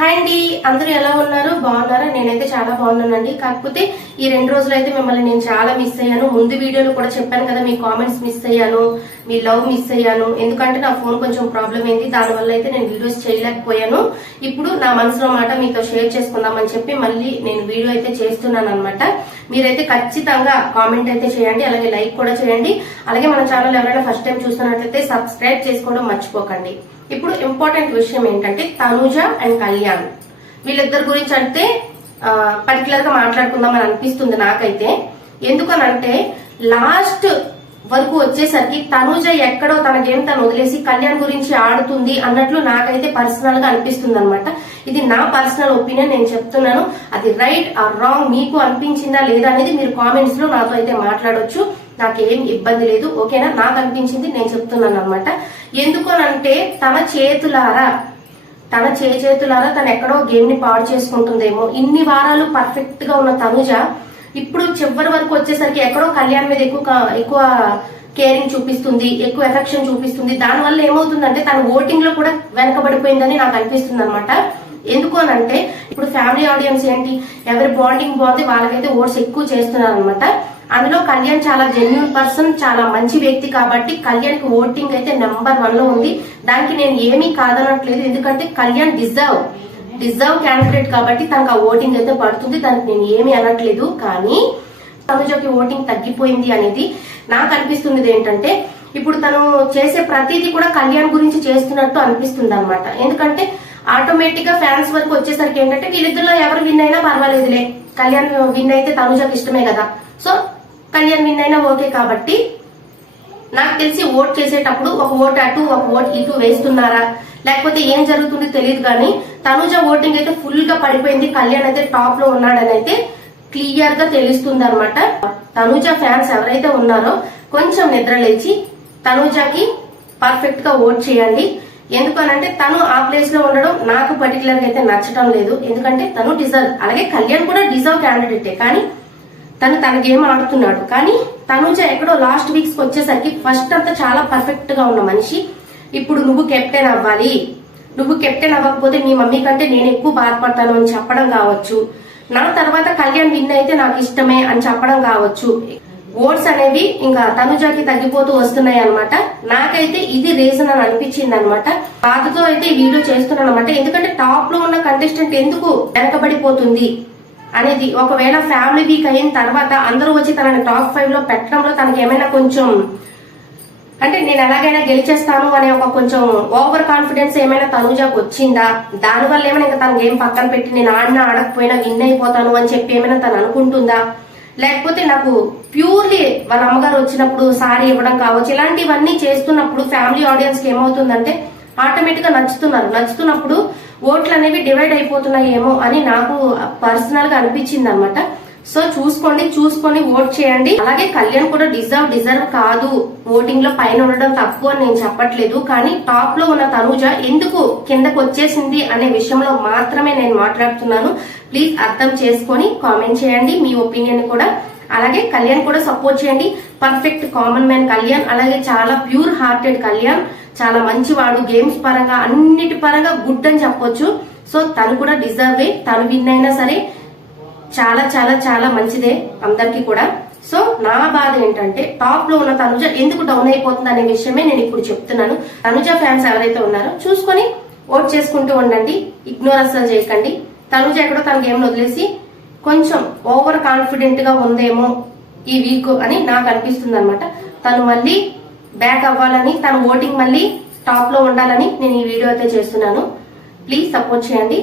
Hi అండి అందరూ ఎలా ఉన్నారు? బాగున్నారా? నేనైతే చాలా బాగున్నానండి. కాకపోతే ఈ రెండు రోజులు అయితే మిమ్మల్ని నేను చాలా మిస్ అయ్యాను. ముందు వీడియోలో కూడా చెప్పాను కదా మీ కామెంట్స్ మిస్ అయ్యాను మీ లవ్ మిస్ అయ్యాను. ఎందుకంటే నా ఫోన్ కొంచెం ప్రాబ్లం అయింది. దానివల్ల అయితే నేను వీడియోస్ చేయలేకపోయాను. ఇప్పుడు నా మనసులో మాట మీతో షేర్ చేసుకుందామని చెప్పి మళ్ళీ నేను వీడియో అయితే చేస్తున్నాను అనమాట మీరైతే ఖచ్చితంగా కామెంట్ అయితే చేయండి అలాగే లైక్ కూడా చేయండి. అలాగే మన ఛానల్ ఎవరైనా ఫస్ట్ టైం చూస్తున్నట్లయితే సబ్స్క్రైబ్ చేసుకోవడం మర్చిపోకండి. ఇప్పుడు ఇంపార్టెంట్ విషయం ఏంటంటే తనుజ అండ్ కళ్యాణ్. వీళ్ళిద్దరి గురించి అంటే పర్టికులర్గా మాట్లాడుకుందాం అని అనిపిస్తుంది నాకైతే. ఎందుకనంటే లాస్ట్ వరకు వచ్చేసరికి తనుజ ఎక్కడో తన గేమ్ తను వదిలేసి కళ్యాణ్ గురించి ఆడుతుంది అన్నట్లు నాకైతే పర్సనల్గా అనిపిస్తుంది అనమాట ఇది నా పర్సనల్ ఒపీనియన్ నేను చెప్తున్నాను. అది రైట్ ఆర్ రాంగ్ మీకు అనిపించిందా లేదా అనేది మీరు కామెంట్స్లో నాతో అయితే మాట్లాడొచ్చు. నాకేం ఇబ్బంది లేదు ఓకేనా? నాకు అనిపించింది నేను చెప్తున్నాను అనమాట అంటే తన చేతులారా తన చే చేతులారా తను ఎక్కడో గేమ్ని పాడు చేసుకుంటుందేమో. ఇన్ని వారాలు పర్ఫెక్ట్గా ఉన్న తనుజ ఇప్పుడు చివరి వరకు వచ్చేసరికి ఎక్కడో కళ్యాణ్ మీద ఎక్కువ ఎక్కువ కేరింగ్ చూపిస్తుంది ఎక్కువ ఎఫెక్షన్ చూపిస్తుంది. దానివల్ల ఏమవుతుందంటే తన ఓటింగ్లో కూడా వెనకబడిపోయిందని నాకు అనిపిస్తుంది అనమాట ఎందుకు అని అంటే ఇప్పుడు ఫ్యామిలీ ఆడియన్స్ ఏంటి? ఎవరి బాండింగ్ బాగుంది వాళ్ళకైతే ఓట్స్ ఎక్కువ చేస్తున్నారు అనమాట అందులో కళ్యాణ్ చాలా జెన్యున్ పర్సన్ చాలా మంచి వ్యక్తి కాబట్టి కళ్యాణ్కి ఓటింగ్ అయితే నెంబర్ వన్లో ఉంది. దానికి నేను ఏమీ కాదనట్లేదు ఎందుకంటే కళ్యాణ్ డిజర్వ్ డిజర్వ్ క్యాండిడేట్ కాబట్టి తనకు ఆ ఓటింగ్ అయితే పడుతుంది. దానికి నేను ఏమీ అనట్లేదు కానీ తనుజకి ఓటింగ్ తగ్గిపోయింది అనేది నాకు అనిపిస్తున్నది ఏంటంటే ఇప్పుడు తను చేసే ప్రతిదీ కూడా కళ్యాణ్ గురించి చేస్తున్నట్టు అనిపిస్తుంది అనమాట ఎందుకంటే ఆటోమేటిక్గా ఫ్యాన్స్ వరకు వచ్చేసరికి ఏంటంటే వీళ్ళిద్దరిలో ఎవరు విన్ అయినా పర్వాలేదులే. కళ్యాణ్ విన్ అయితే తనుజకి ఇష్టమే కదా. సో కళ్యాణ్ విన్ అయినా ఓకే కాబట్టి నాకు తెలిసి ఓట్ చేసేటప్పుడు ఒక ఓట్ అటు ఒక ఓట్ ఇటు వేస్తున్నారా? లేకపోతే ఏం జరుగుతుందో తెలియదు కానీ తనుజ ఓటింగ్ అయితే ఫుల్గా పడిపోయింది. కళ్యాణ్ అయితే టాప్లో ఉన్నాడని అయితే క్లియర్గా తెలుస్తుంది అనమాట తనుజ ఫ్యాన్స్ ఎవరైతే ఉన్నారో కొంచెం నిద్ర లేచి తనుజకి పర్ఫెక్ట్గా ఓట్ చేయండి. ఎందుకనంటే తను ఆ ప్లేస్లో ఉండడం నాకు పర్టికులర్గా అయితే నచ్చడం లేదు. ఎందుకంటే తను డిజర్వ్ అలాగే కళ్యాణ్ కూడా డిజర్వ్ క్యాండిడేటే కానీ తను తన గేమ్ ఆడుతున్నాడు. కానీ తనుజ ఎక్కడో లాస్ట్ వీక్స్ వచ్చేసరికి ఫస్ట్ అంతా చాలా పర్ఫెక్ట్గా ఉన్న మనిషి. ఇప్పుడు నువ్వు కెప్టెన్ అవ్వాలి. నువ్వు కెప్టెన్ అవ్వకపోతే నీ మమ్మీ కంటే నేను ఎక్కువ బాధపడతాను అని చెప్పడం కావచ్చు. నా తర్వాత కళ్యాణ్ విన్ అయితే నాకు ఇష్టమే అని చెప్పడం కావచ్చు. ఓట్స్ అనేవి ఇంకా తనుజాకి తగ్గిపోతూ వస్తున్నాయి అనమాట నాకైతే ఇది రీజన్ అని అనిపించింది అనమాట బాధతో అయితే వీడియో చేస్తున్నాను అనమాట ఎందుకంటే టాప్లో ఉన్న కంటెస్టెంట్ ఎందుకు వెనకబడిపోతుంది అనేది ఒకవేళ ఫ్యామిలీ వీక్ అయిన తర్వాత అందరూ వచ్చి తనని టాప్ ఫైవ్లో పెట్టడంలో తనకి ఏమైనా కొంచెం అంటే నేను ఎలాగైనా గెలిచేస్తాను అనే ఒక కొంచెం ఓవర్ కాన్ఫిడెన్స్ ఏమైనా తనుజాకు వచ్చిందా? దానివల్ల ఏమైనా ఇంకా తన గేమ్ పక్కన పెట్టి నేను ఆడినా ఆడకపోయినా విన్ అయిపోతాను అని చెప్పి ఏమైనా తను అనుకుంటుందా? లేకపోతే నాకు ప్యూర్లీ వాళ్ళ అమ్మగారు వచ్చినప్పుడు సారీ ఇవ్వడం కావచ్చు ఇలాంటివన్నీ చేస్తున్నప్పుడు ఫ్యామిలీ ఆడియన్స్కి ఏమవుతుందంటే ఆటోమేటిక్గా నచ్చుతున్నారు. నచ్చుతున్నప్పుడు ఓట్లు అనేవి డివైడ్ అయిపోతున్నాయేమో అని నాకు పర్సనల్గా అనిపించింది అనమాట సో చూసుకోండి చూసుకొని ఓట్ చేయండి. అలాగే కళ్యాణ్ కూడా డిజర్వ్ డిజర్వ్ కాదు. ఓటింగ్లో పైన ఉండడం తప్పు అని నేను చెప్పట్లేదు. కానీ టాప్లో ఉన్న తనుజ ఎందుకు కిందకు వచ్చేసింది అనే విషయంలో మాత్రమే నేను మాట్లాడుతున్నాను. ప్లీజ్ అర్థం చేసుకొని కామెంట్ చేయండి. మీ ఒపీనియన్ కూడా. అలాగే కళ్యాణ్ కూడా సపోర్ట్ చేయండి. Perfect common man Kalyan. అలాగే చాలా ప్యూర్ హార్టెడ్ కళ్యాణ్. చాలా మంచివాడు. గేమ్స్ పరంగా అన్నిటి పరంగా గుడ్ అని చెప్పొచ్చు. సో తను కూడా డిజర్వే తను విన్ అయినా సరే. చాలా చాలా చాలా మంచిదే అందరికీ కూడా. సో నా బాధ ఏంటంటే టాప్లో ఉన్న తనుజ ఎందుకు డౌన్ అయిపోతుంది అనే విషయమే నేను ఇప్పుడు చెప్తున్నాను. తనుజ ఫ్యాన్స్ ఎవరైతే ఉన్నారో చూసుకొని ఓట్ చేసుకుంటూ ఉండండి. ఇగ్నోర్ అస్సలు చేయకండి. తనుజ ఎక్కడో తన గేమ్ వదిలేసి కొంచెం ఓవర్ కాన్ఫిడెంట్గా ఉందేమో ఈ వీక్ అని నాకు అనిపిస్తుంది అనమాట తను మళ్ళీ బ్యాక్ అవ్వాలని తన ఓటింగ్ మళ్ళీ టాప్లో ఉండాలని నేను ఈ వీడియో అయితే చేస్తున్నాను. ప్లీజ్ సపోర్ట్ చేయండి.